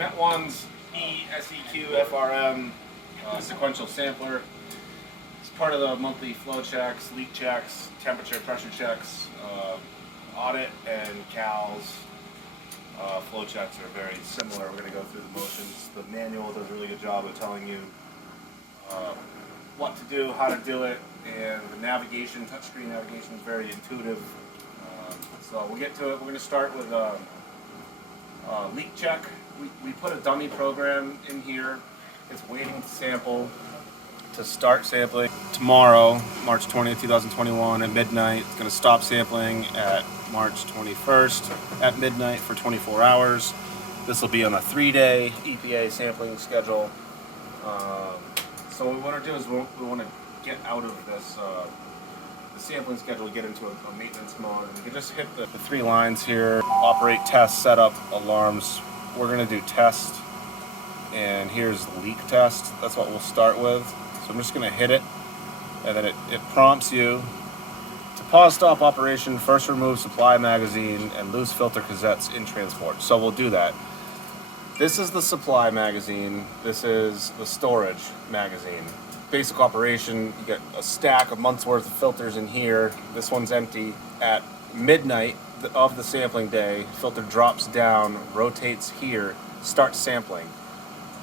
Met One's E-SEQ-FRM sequential sampler. It's part of the monthly flow checks, leak checks, temperature, pressure checks, audit and CAL's flow checks are very similar. We're going to go through the motions. The manual does a really good job of telling you what to do, how to do it, and the navigation, touchscreen navigation is very intuitive. So we'll get to it. We're going to start with a leak check. We put a dummy program in here. It's waiting to sample, to start sampling tomorrow, March 20th, 2021 at midnight. It's going to stop sampling at March 21st at midnight for 24 hours. This will be on a 3-day EPA sampling schedule. So what we want to do is we want to get out of this the sampling schedule, get into a maintenance mode. And we can just hit the 3 lines here: operate, test, setup, alarms. We're going to do test, and here's leak test. That's what we'll start with. So I'm just going to hit it, and then it prompts you to pause stop operation, first remove supply magazine and loose filter cassettes in transport. So we'll do that. This is the supply magazine. This is the storage magazine. Basic operation, you get a stack, a month's worth of filters in here. This one's empty. At midnight of the sampling day, filter drops down, rotates here, starts sampling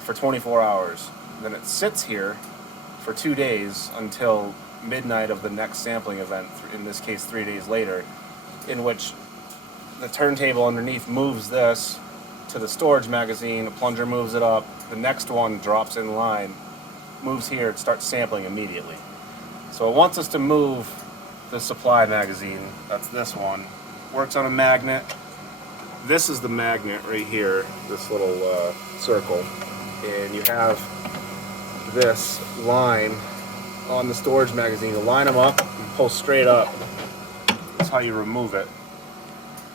for 24 hours. Then it sits here for 2 days until midnight of the next sampling event, in this case 3 days later, in which the turntable underneath moves this to the storage magazine, a plunger moves it up, the next one drops in line, moves here, it starts sampling immediately. So it wants us to move the supply magazine, that's this one, works on a magnet. This is the magnet right here, this little circle, and you have this line on the storage magazine. You line them up and pull straight up. That's how you remove it.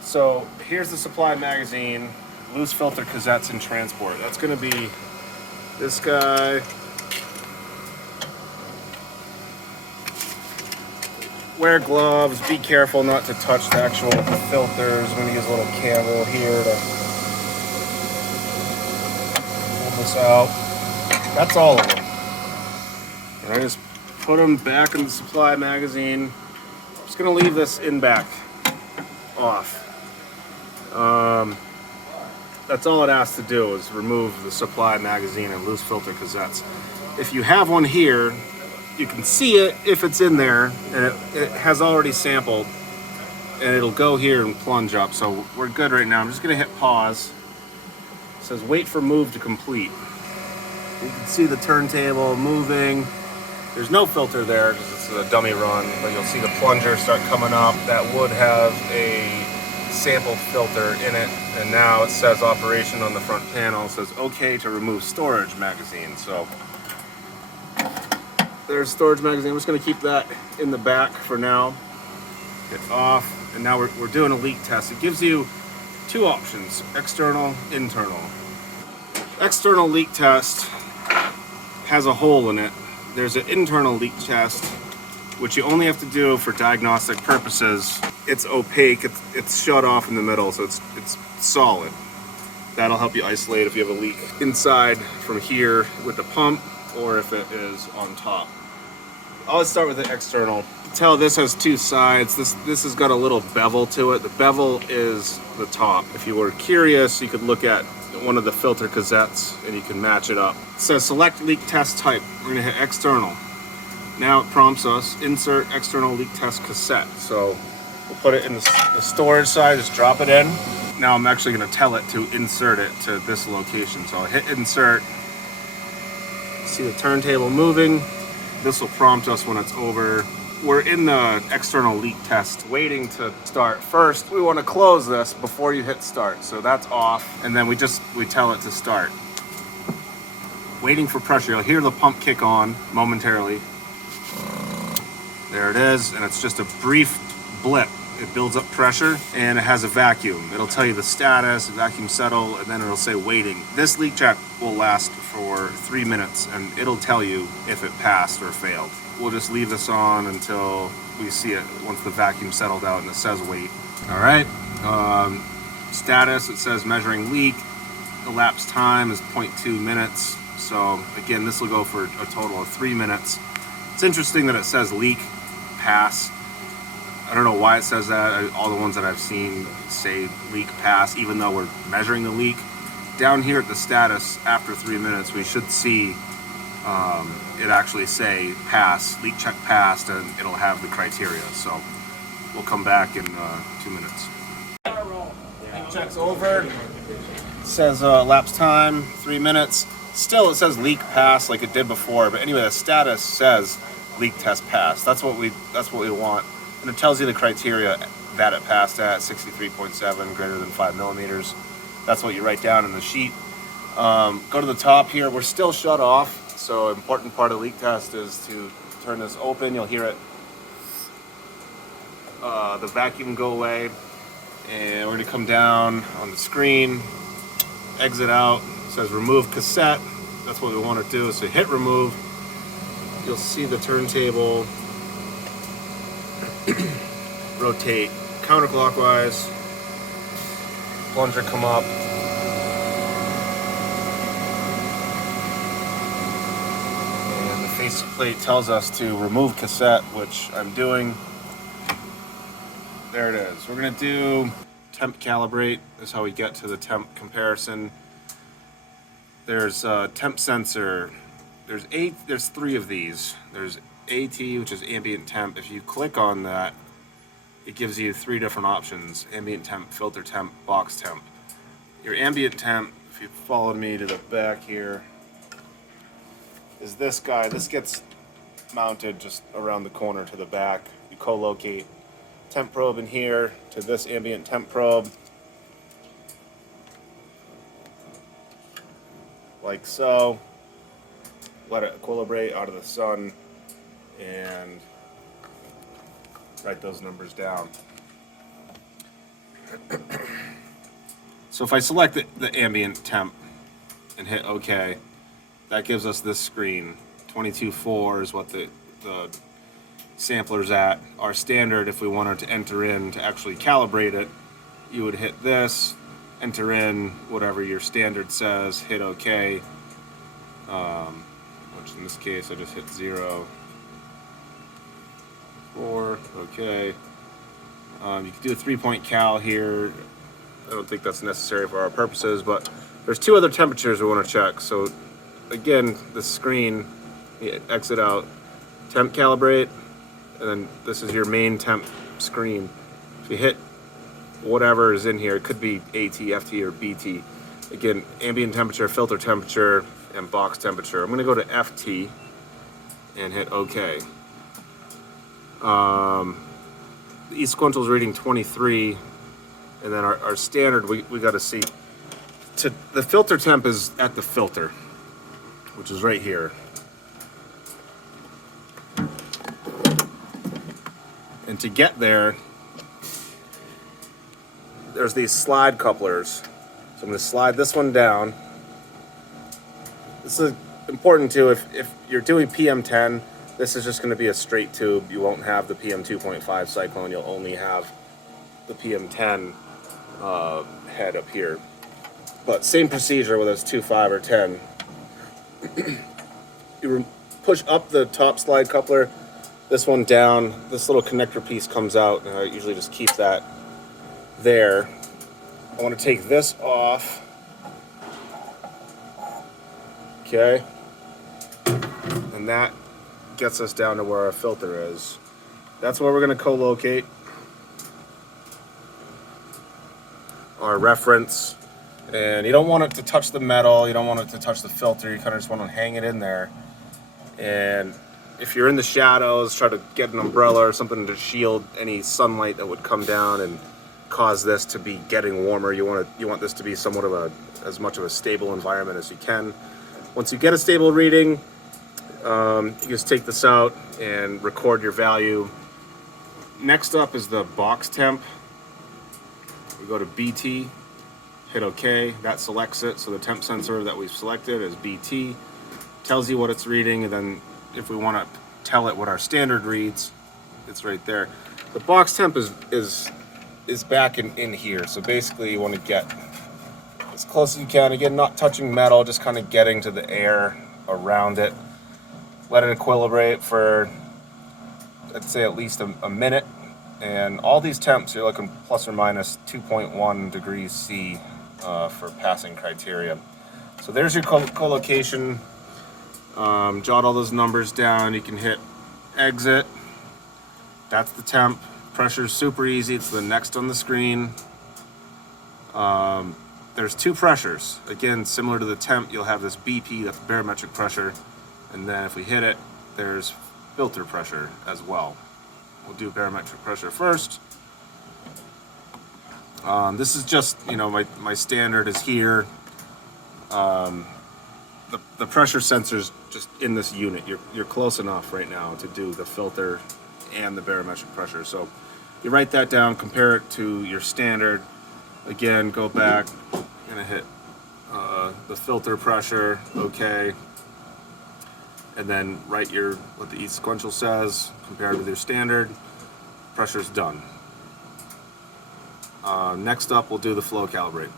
So here's the supply magazine, loose filter cassettes in transport. That's going to be this guy. Wear gloves, be careful not to touch the actual filters. I'm going to use a little camel here to pull this out. That's all of them. And I just put them back in the supply magazine. I'm just going to leave this in back off. That's all it asks to do is remove the supply magazine and loose filter cassettes. If you have one here, you can see it if it's in there, and it has already sampled, and it'll go here and plunge up. So we're good right now. I'm just going to hit pause. It says wait for move to complete. You can see the turntable moving. There's no filter there because it's a dummy run, but you'll see the plunger start coming up. That would have a sampled filter in it, and now it says operation on the front panel. It says okay to remove storage magazine. So there's storage magazine. I'm just going to keep that in the back for now. Hit off, and now we're doing a leak test. It gives you 2 options: external, internal. External leak test has a hole in it. There's an internal leak test, which you only have to do for diagnostic purposes. It's opaque, it's shut off in the middle, so it's solid. That'll help you isolate if you have a leak inside from here with the pump, or if it is on top. I'll start with the external. Tell this has 2 sides. This has got a little bevel to it. The bevel is the top. If you were curious, you could look at one of the filter cassettes and you can match it up. It says select leak test type. We're gonna hit external. Now it prompts us insert external leak test cassette. So we'll put it in the storage side, just drop it in. Now I'm actually gonna tell it to insert it to this location. So I'll hit insert. See the turntable moving. This will prompt us when it's over. We're in the external leak test, waiting to start. First, we want to close this before you hit start. So that's off, and then we tell it to start. Waiting for pressure. You'll hear the pump kick on momentarily. There it is, and it's just a brief blip. It builds up pressure, and it has a vacuum. It'll tell you the status, vacuum settle, and then it'll say waiting. This leak check will last for 3 minutes, and it'll tell you if it passed or failed. We'll just leave this on until we see it, once the vacuum settled out and it says wait. All right, status, it says measuring leak. elapsed time is 0.2 minutes. So again, this will go for a total of 3 minutes. It's interesting that it says leak pass. I don't know why it says that. All the ones that I've seen say leak pass, even though we're measuring the leak. Down here at the status, after 3 minutes, we should see it actually say pass, leak check passed, and it'll have the criteria. So we'll come back in 2 minutes. Leak check's over. It says elapsed time, 3 minutes. Still, it says leak pass like it did before. But anyway, the status says leak test pass. That's what we want. And it tells you the criteria that it passed at, 63.7, greater than 5 millimeters. That's what you write down in the sheet. Go to the top here. We're still shut off, so an important part of leak test is to turn this open. You'll hear it, the vacuum go away. And we're gonna come down on the screen, exit out. It says remove cassette. That's what we want to do. So hit remove. You'll see the turntable rotate counterclockwise, plunger come up, and the faceplate tells us to remove cassette, which I'm doing. There it is. We're going to do temp calibrate. This is how we get to the temp comparison. There's a temp sensor. There's 3 of these. There's AT, which is ambient temp. If you click on that, it gives you 3 different options: ambient temp, filter temp, box temp. Your ambient temp, if you followed me to the back here, is this guy. This gets mounted just around the corner to the back. You co-locate temp probe in here to this ambient temp probe, like so. Let it equilibrate out of the sun and write those numbers down. So if I select the ambient temp and hit OK, that gives us this screen. 22.4 is what the sampler's at. Our standard, if we wanted to enter in to actually calibrate it, you would hit this, enter in whatever your standard says, hit OK, which in this case I just hit 0. 4, okay. You can do a 3-point cal here. I don't think that's necessary for our purposes, but there's 2 other temperatures we want to check. So again, the screen, you exit out, temp calibrate, and then this is your main temp screen. If you hit whatever is in here, it could be AT, FT, or BT. Again, ambient temperature, filter temperature, and box temperature. I'm going to go to FT and hit OK. The E-sequential is reading 23, and then our standard, we got to see. The filter temp is at the filter, which is right here. And to get there, there's these slide couplers. So I'm going to slide this one down. This is important too. If you're doing PM10, this is just going to be a straight tube. You won't have the PM2.5 cyclone. You'll only have the PM10 head up here. But same procedure whether it's 2, 5, or 10. You push up the top slide coupler, this one down, this little connector piece comes out, and I usually just keep that there. I want to take this off. Okay. And that gets us down to where our filter is. That's where we're going to co-locate our reference. And you don't want it to touch the metal, you don't want it to touch the filter, you kind of just want to hang it in there. And if you're in the shadows, try to get an umbrella or something to shield any sunlight that would come down and cause this to be getting warmer. You want this to be somewhat of as much of a stable environment as you can. Once you get a stable reading, you just take this out and record your value. Next up is the box temp. We go to BT, hit OK, that selects it. So the temp sensor that we've selected is BT, tells you what it's reading, and then if we want to tell it what our standard reads, it's right there. The box temp is back in here. So basically you want to get as close as you can. Again, not touching metal, just kind of getting to the air around it. Let it equilibrate for, I'd say, at least a minute. And all these temps, you're looking plus or minus 2.1 degrees C for passing criteria. So there's your collocation. Jot all those numbers down. You can hit exit. That's the temp. Pressure's super easy. It's the next on the screen. There's two pressures. Again, similar to the temp, you'll have this BP, that's barometric pressure. And then if we hit it, there's filter pressure as well. We'll do barometric pressure first. This is just, my standard is here. The pressure sensor's just in this unit. You're close enough right now to do the filter and the barometric pressure. So you write that down, compare it to your standard. Again, go back, gonna hit the filter pressure, okay. And then write what the E-sequential says, compare it with your standard. Pressure's done. Next up, we'll do the flow calibrate.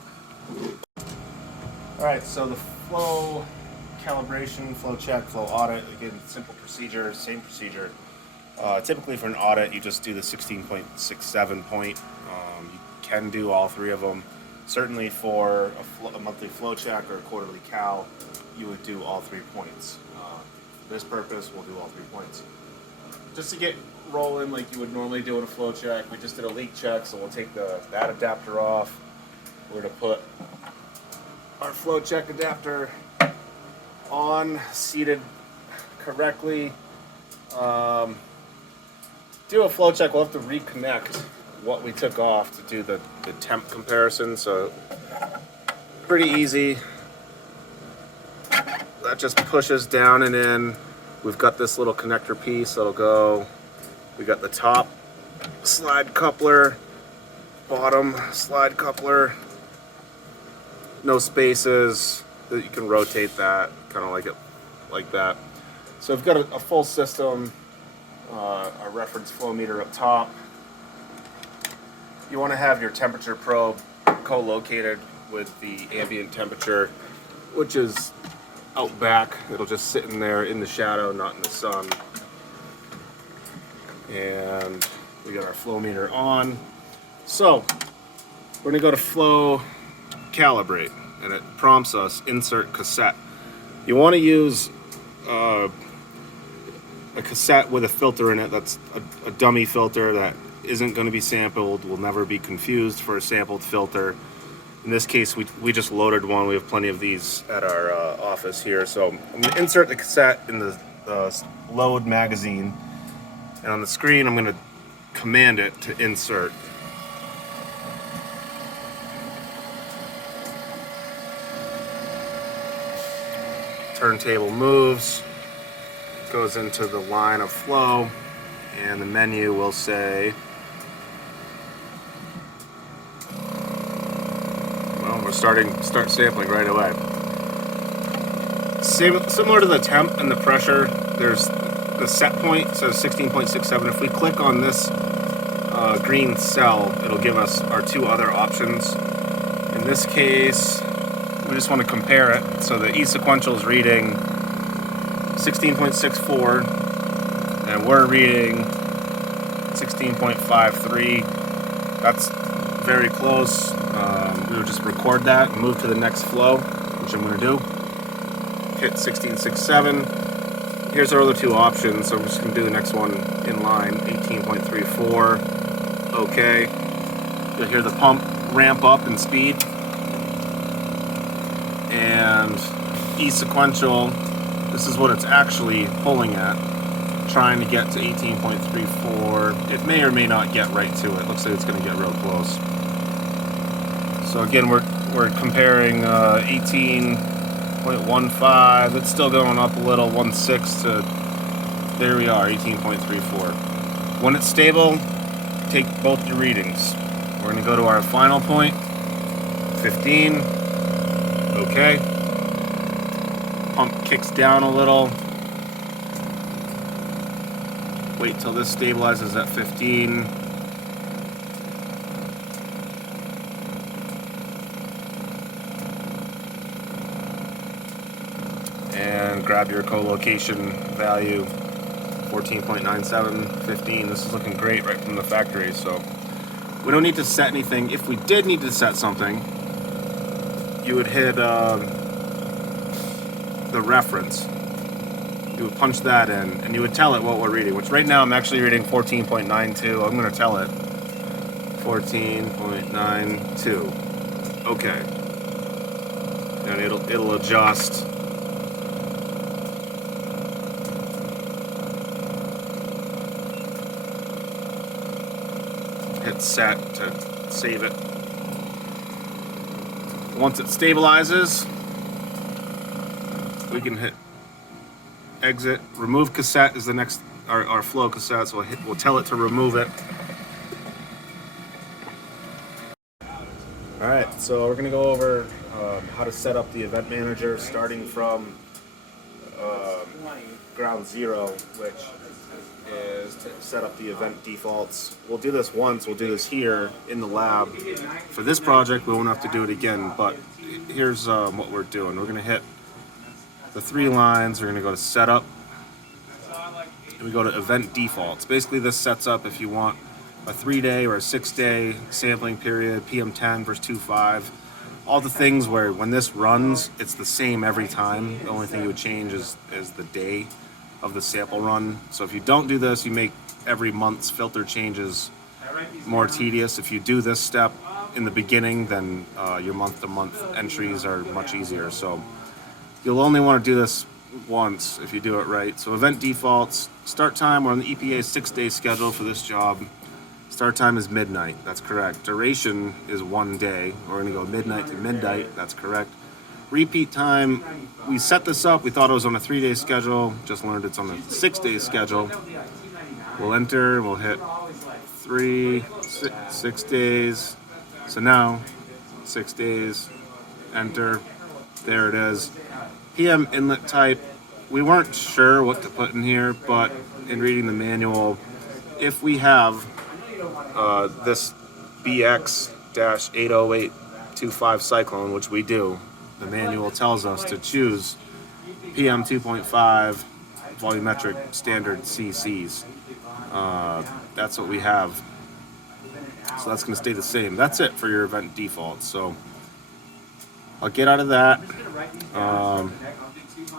All right, so the flow calibration, flow check, flow audit, again, simple procedure, same procedure. Typically for an audit, you just do the 16.67 point. You can do all three of them. Certainly for a monthly flow check or a quarterly cal, you would do all 3 points. For this purpose, we'll do all 3 points. Just to get rolling like you would normally do in a flow check, we just did a leak check, so we'll take that adapter off. We're going to put our flow check adapter on, seated correctly. Do a flow check, we'll have to reconnect what we took off to do the temp comparison, so pretty easy. That just pushes down and in. We've got this little connector piece that'll go. We got the top slide coupler, bottom slide coupler, no spaces, that you can rotate that, kind of like it like that. So we've got a full system, a reference flow meter up top. You want to have your temperature probe co-located with the ambient temperature, which is out back. It'll just sit in there in the shadow, not in the sun. And we got our flow meter on. So we're gonna go to flow calibrate, and it prompts us insert cassette. You want to use a cassette with a filter in it that's a dummy filter that isn't going to be sampled, will never be confused for a sampled filter. In this case, we just loaded one. We have plenty of these at our office here. So I'm going to insert the cassette in the load magazine, and on the screen I'm going to command it to insert. Turntable moves, goes into the line of flow, and the menu will say, well, we're start sampling right away. Similar to the temp and the pressure, there's the set point, so 16.67. If we click on this green cell, it'll give us our two other options. In this case, we just want to compare it. So the E-sequential is reading 16.64, and we're reading 16.53. That's very close. We would just record that and move to the next flow, which I'm going to do. Hit 16.67. Here's our other two options, so I'm just going to do the next one in line, 18.34. Okay. You'll hear the pump ramp up in speed. And E-sequential, this is what it's actually pulling at, trying to get to 18.34. It may or may not get right to it. Looks like it's going to get real close. So again, we're comparing 18.15. It's still going up a little, 1.6 to, there we are, 18.34. When it's stable, take both your readings. We're going to go to our final point, 15. Okay. Pump kicks down a little. Wait till this stabilizes at 15. and grab your co-location value, 14.97, 15. This is looking great right from the factory, so we don't need to set anything. If we did need to set something, you would hit the reference. You would punch that in, and you would tell it what we're reading, which right now I'm actually reading 14.92. I'm going to tell it 14.92. Okay. And it'll adjust. Hit set to save it. Once it stabilizes, we can hit exit. Remove cassette is the next, our flow cassette, so we'll tell it to remove it. Alright, so we're going to go over how to set up the event manager starting from ground zero, which is to set up the event defaults. We'll do this once, we'll do this here in the lab. For this project, we won't have to do it again, but here's what we're doing. We're going to hit the 3 lines, we're going to go to setup, and we go to event defaults. Basically, this sets up if you want a 3-day or a 6-day sampling period, PM10 versus 2.5. All the things where when this runs, it's the same every time. The only thing you would change is the day of the sample run. So if you don't do this, you make every month's filter changes more tedious. If you do this step in the beginning, then your month-to-month entries are much easier. So you'll only want to do this once if you do it right. So event defaults, start time, we're on the EPA 6-day schedule for this job. Start time is midnight, that's correct. Duration is 1 day. We're going to go midnight to midnight, that's correct. Repeat time, we set this up, we thought it was on a 3-day schedule, just learned it's on a 6-day schedule. We'll enter, we'll hit 6 days. So now, 6 days, enter, there it is. PM inlet type, we weren't sure what to put in here, but in reading the manual, if we have this BX-80825 cyclone, which we do, the manual tells us to choose PM 2.5 volumetric standard CCs. That's what we have. So that's going to stay the same. That's it for your event default. So I'll get out of that.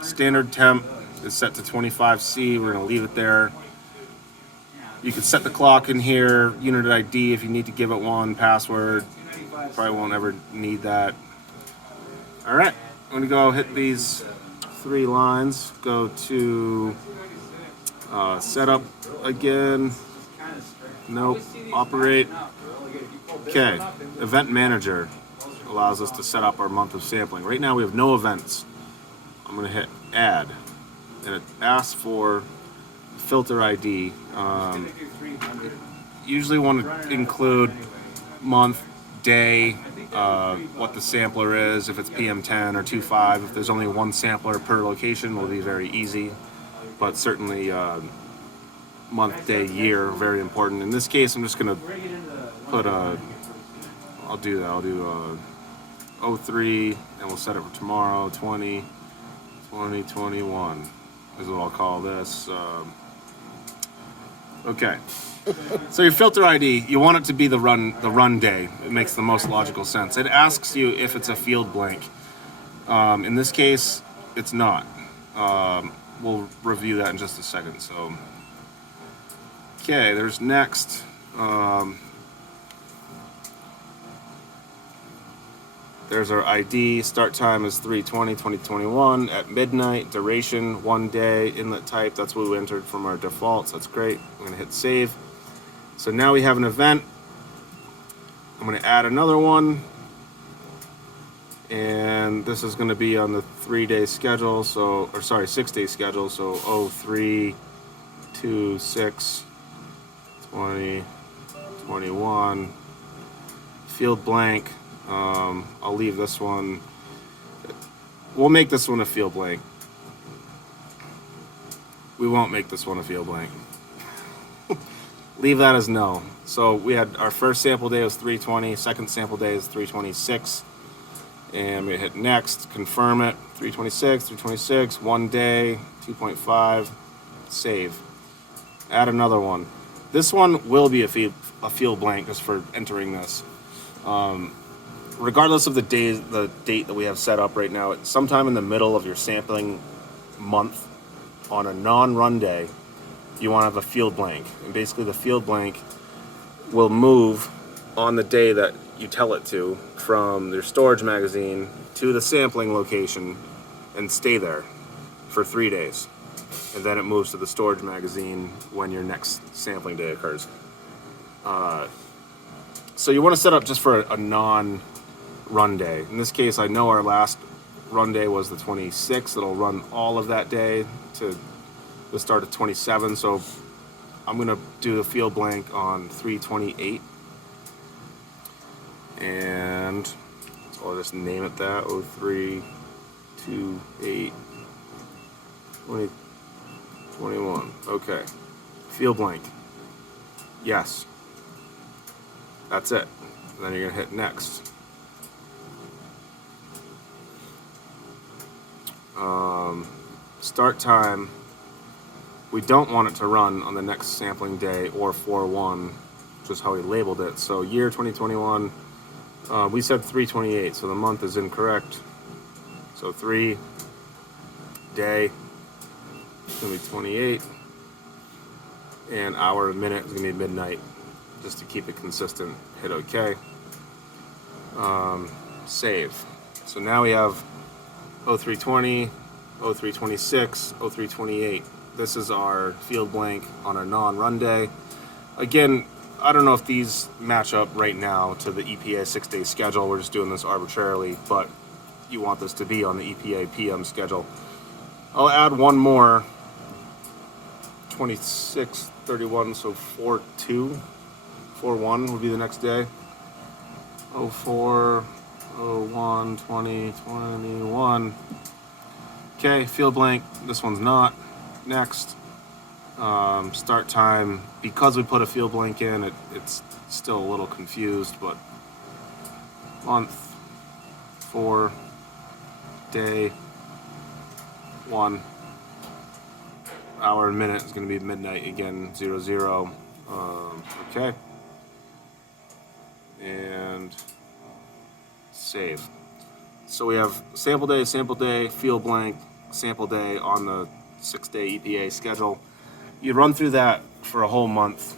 Standard temp is set to 25C. We're going to leave it there. You can set the clock in here, unit ID if you need to give it one, password. Probably won't ever need that. Alright, I'm going to go hit these 3 lines. Go to setup again. Nope. Operate. Okay, event manager allows us to set up our month of sampling. Right now we have no events. I'm going to hit add, and it asks for filter ID. Usually want to include month, day, what the sampler is, if it's PM10 or 2.5. If there's only one sampler per location, will be very easy, but certainly month, day, year, very important. In this case, I'm just going to put I'll do 03, and we'll set it for tomorrow, 2021 is what I'll call this. Okay. So your filter ID, you want it to be the run day. It makes the most logical sense. It asks you if it's a field blank. In this case, it's not. We'll review that in just a second. So, okay, there's next. There's our ID. Start time is 3/20/2021 at midnight. Duration 1 day. Inlet type, that's what we entered from our defaults. That's great. I'm going to hit save. So now we have an event. I'm going to add another one. And this is going to be on the 3-day schedule. So, or sorry, 6-day schedule. So 03/26/2021. Field blank. I'll leave this one. We'll make this one a field blank. We won't make this one a field blank. Leave that as no. So we had our first sample day was 3/20, second sample day is 3/26. And I'm gonna hit next, confirm it, 326, 1 day, 2.5, save. Add another one. This one will be a field blank just for entering this. Regardless of the date that we have set up right now, it's sometime in the middle of your sampling month on a non-run day, you want to have a field blank. And basically the field blank will move on the day that you tell it to from your storage magazine to the sampling location and stay there for 3 days. And then it moves to the storage magazine when your next sampling day occurs. So you want to set up just for a non-run day. In this case, I know our last run day was the 26th. It'll run all of that day to the start of 27. So I'm going to do the field blank on 3/28. And so I'll just name it that, 03/28/2021. Okay. Field blank. Yes. That's it. And then you're going to hit next. Start time. We don't want it to run on the next sampling day or 4/1, which is how we labeled it. So year 2021, we said 3/28, so the month is incorrect. So 3 day, it's going to be 28, and hour and minute is going to be midnight, just to keep it consistent. Hit OK. Save. So now we have 0320, 0326, 0328. This is our field blank on a non-run day. Again, I don't know if these match up right now to the EPA 6-day schedule. We're just doing this arbitrarily, but you want this to be on the EPA PM schedule. I'll add one more, 26/31, so 4/2, 4/1 would be the next day. 04/01/2021. Okay, field blank. This one's not. Next. Start time. Because we put a field blank in, it's still a little confused, but month, 4, day, 1, hour and minute is going to be midnight again, 00. Okay. And save. So we have sample day, field blank, sample day on the 6-day EPA schedule. You run through that for a whole month.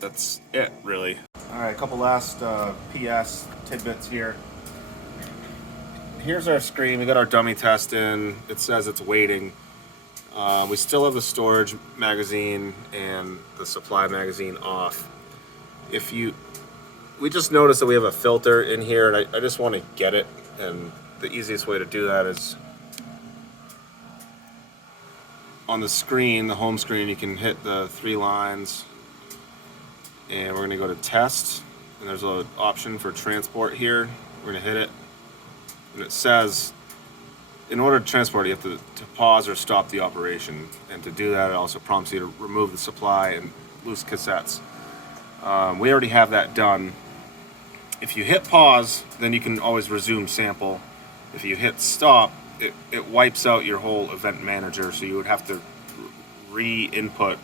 That's it, really. All right, a couple last PS tidbits here. Here's our screen. We got our dummy test in. It says it's waiting. We still have the storage magazine and the supply magazine off. We just noticed that we have a filter in here, and I just want to get it, and the easiest way to do that is on the screen, the home screen. You can hit the 3 lines, and we're going to go to test, and there's an option for transport here. We're going to hit it, and it says in order to transport, you have to pause or stop the operation, and to do that, it also prompts you to remove the supply and loose cassettes. We already have that done. If you hit pause, then you can always resume sample. If you hit stop, it wipes out your whole event manager, so you would have to re-input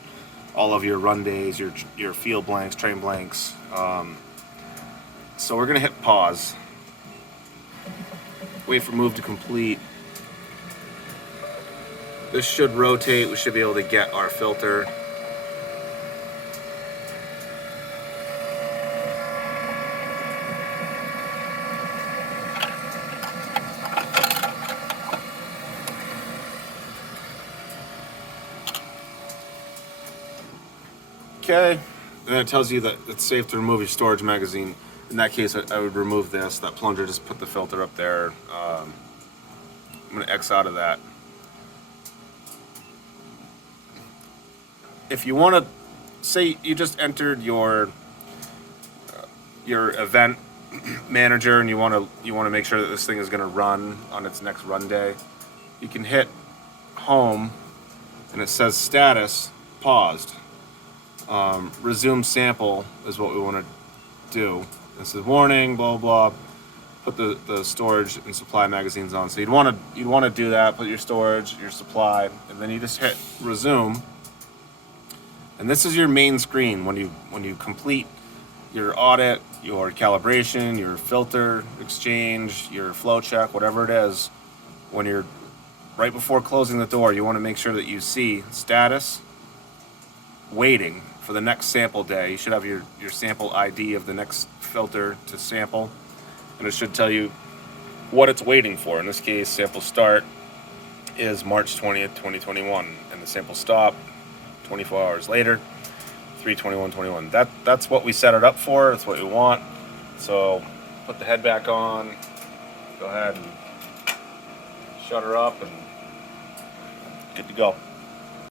all of your run days, your field blanks, train blanks. So we're going to hit pause. Wait for move to complete. This should rotate. We should be able to get our filter. Okay, and it tells you that it's safe to remove your storage magazine. In that case, I would remove this. That plunger, just put the filter up there. I'm going to X out of that. If you want to, say you just entered your event manager and you want to make sure that this thing is going to run on its next run day, you can hit home, and it says status paused. Resume sample is what we want to do. This is warning, blah, blah. Put the storage and supply magazines on. So you'd want to do that. Put your storage, your supply, and then you just hit resume. And this is your main screen when you complete your audit, your calibration, your filter exchange, your flow check, whatever it is. When you're right before closing the door, you want to make sure that you see status, waiting for the next sample day. You should have your sample ID of the next filter to sample, and it should tell you what it's waiting for. In this case, sample start is March 20th, 2021, and the sample stop 24 hours later, 3/21/21. That's what we set it up for. That's what we want. So put the head back on. Go ahead and shut her up, and good to go.